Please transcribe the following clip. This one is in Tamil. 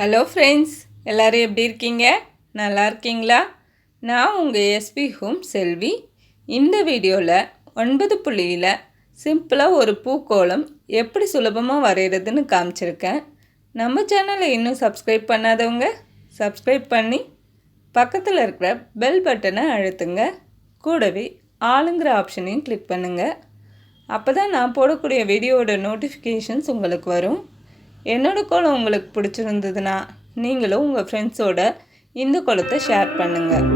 ஹலோ ஃப்ரெண்ட்ஸ், எல்லோரும் எப்படி இருக்கீங்க? நல்லா இருக்கீங்களா? நான் உங்கள் எஸ்பி ஹோம் செல்வி. இந்த வீடியோவில் 9 புள்ளியில் சிம்பிளாக ஒரு பூக்கோளம் எப்படி சுலபமாக வரைகிறதுன்னு காமிச்சிருக்கேன். நம்ம சேனலை இன்னும் சப்ஸ்கிரைப் பண்ணாதவங்க சப்ஸ்கிரைப் பண்ணி பக்கத்தில் இருக்கிற பெல் பட்டனை அழுத்துங்க. கூடவே ஆளுங்கிற ஆப்ஷனையும் கிளிக் பண்ணுங்கள். அப்போ தான் நான் போடக்கூடிய வீடியோவோட நோட்டிஃபிகேஷன்ஸ் உங்களுக்கு வரும். என்னோடய கோலம் உங்களுக்கு பிடிச்சிருந்ததுன்னா நீங்களும் உங்கள் ஃப்ரெண்ட்ஸோட இந்த கோலத்தை ஷேர் பண்ணுங்கள்.